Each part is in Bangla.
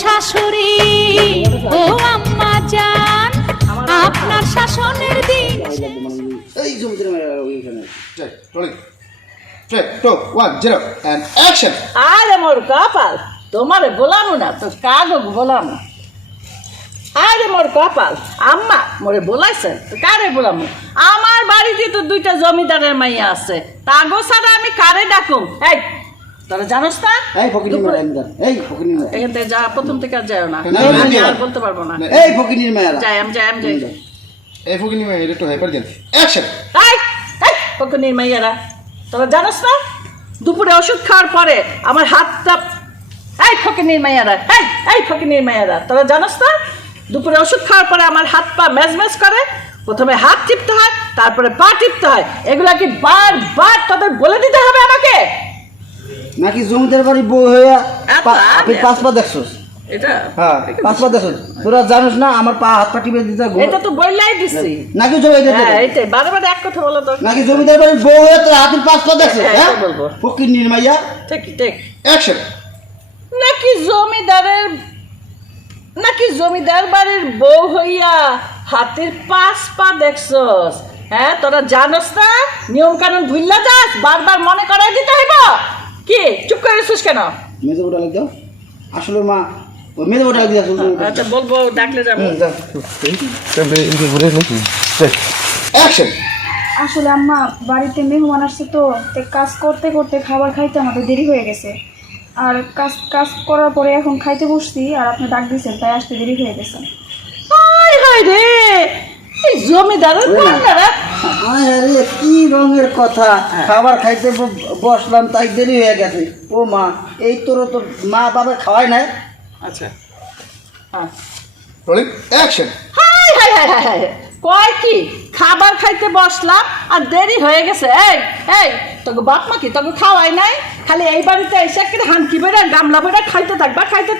শাশুড়ি ও আম্মা জান আপনার শাসনের দিন এই জমিতে ওইখানে রোলিং 3 2 1 0 and action আরে মোর কপাল তোমারে বলাম না তো কাগো বলাম আরে মোর কপাল আম্মা মোরে বলাইছে তো কারে বলাম আমার বাড়িতে তো দুইটা জমিদারের মাইয়া আছে তাগো ছাড়া আমি কারে ডাকুম এই তোরা জানোস না এই ফকিনির মেয়েরা এই ফকিনির মেয়েরা এখান থেকে যা প্রথম থেকে আর যাও না আমি আর বলতে পারবো না এই ফকিনির মেয়েরা যাই আমি যাই এই ফকিনি মেয়েরা একটু হাইপার দেন অ্যাকশন এই এই ফকিনির মাইয়ারা তোরা জানোস না দুপুরে ওষুধ খাওয়ার পরে আমার হাতটা এই ফকিনির মাইয়ারা এই ফকিনির মাইয়ারা তোরা জানোস না দুপুরে ওষুধ খাওয়ার পরে আমার হাত পা মেজমেজ করে প্রথমে হাত টিপতে হয় তারপরে পা টিপতে হয় এগুলা কি বারবার তোদের বলে দিতে হবে আমাকে নাকি জমিদার বাড়ি বউ হইয়া আপনি পাঁচ পা দেখছস এটা হ্যাঁ পাঁচ পা দেখছস তোরা জানোস না আমার পা হাত পা টিপে দিতে এটা তো বললাই দিছি নাকি জমিদার হ্যাঁ এইটাই বারবার এক কথা বলো তো নাকি জমিদার বাড়ি বউ হইয়া তোর হাতের পাঁচ পা দেখছস হ্যাঁ, হ্যাঁ বলবো। ফকিনির মাইয়া ঠিক ঠিক অ্যাকশন নাকি জমিদার বাড়ির বউ হইয়া হাতের পাঁচ পা দেখছস হ্যাঁ তোরা জানোস না নিয়ম কানুন ভুললা যাস বারবার মনে করাই দিতে হইব কি চুপ করে রেছিস কেন মেজে ওটা লাগ দাও আসলে মা ওই মেজে ওটা লাগ দিয়া আচ্ছা বলবো ডাকলে যাবো অ্যাকশন আসলে আম্মা বাড়িতে মেহমান আসছে তো তাই কাজ করতে করতে খাবার খাইতে আমাদের দেরি হয়ে গেছে আর কাজ কাজ করার পরে এখন খাইতে বসছি আর আপনি ডাক দিয়েছেন তাই আসতে দেরি হয়ে গেছে হায় হায় রে এই জমিদারের কন্যারা আরে কি রঙের কথা খাবার খাইতে বসলাম তাই দেরি হয়ে গেছে ও মা এই তোর তো মা বাবা খাওয়াই নাই আচ্ছা হ্যাঁ rolling action high high high high high কয় কি খাবার খাইতে বসলাম আর দেরি হয়ে গেছে এই এই তোকে বাপ মা কি তোকে খাওয়াই নাই খালি এই বাড়িতে এসে একটা হানকি বেড়া গামলা বেড়া খাইতে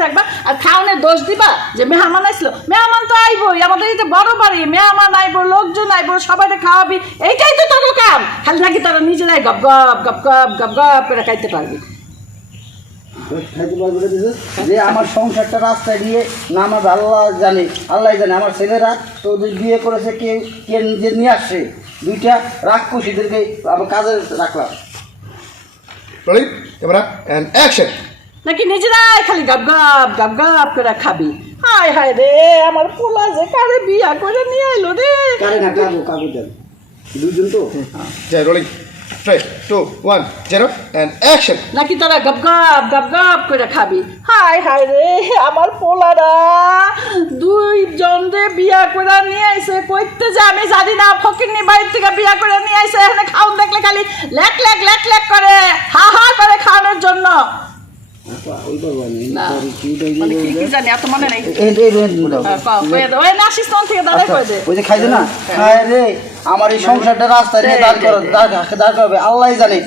থাকবা আর খাওয়ানোর দোষ দিবা যে মেহমান আসলো মেহমান তো আইবই আমাদের এই বড় বাড়ি মেহমান আইবো লোকজন আইবো সবাই খাওয়াবি এইটাই তো তোর কাম খালি নাকি তারা নিজেরাই গপ গপ গপ গপ গপ গপ করে খাইতে পারবি খাইতে পারবে যে আমার সংসারটা রাস্তায় দিয়ে না আমার আল্লাহ জানে আমার ছেলেরা তো বিয়ে করেছে কে কে নিজে নিয়ে আসছে দুইটা রাক্ষসীদেরকে আমার কাজে রাখলাম রোলিং ক্যামেরা এন্ড অ্যাকশন নাকি নিজেরাই খালি গপ গপ গপ গপ করে খাবি হায় হায় রে আমার পোলা যে কারে বিয়া করে নিয়ে এলো রে কারে না কাগজ দেন দুইজন তো যাই রোলিং 3 2 1 0 এন্ড অ্যাকশন নাকি তোরা গপ গপ করে খাবি হায় হায় রে আমার পোলারা দুইজন রে বিয়া করে নিয়ে আইছে কইতে যে আমি জানি না ফকিরনি বাড়ির থেকে বিয়া করে নিয়ে আইছে এখানে খাওন দেখলে খালি লেক করে হা হা করে খাওয়ানোর জন্য কি জানি এত মনে নেই ওই নাসিস তখন থেকে দাঁড়াই করে দে ওই যে খাইছে না রে আমার এই সংসারটা রাস্তায় নিয়ে দাঁড় করাবে আল্লাহ জানে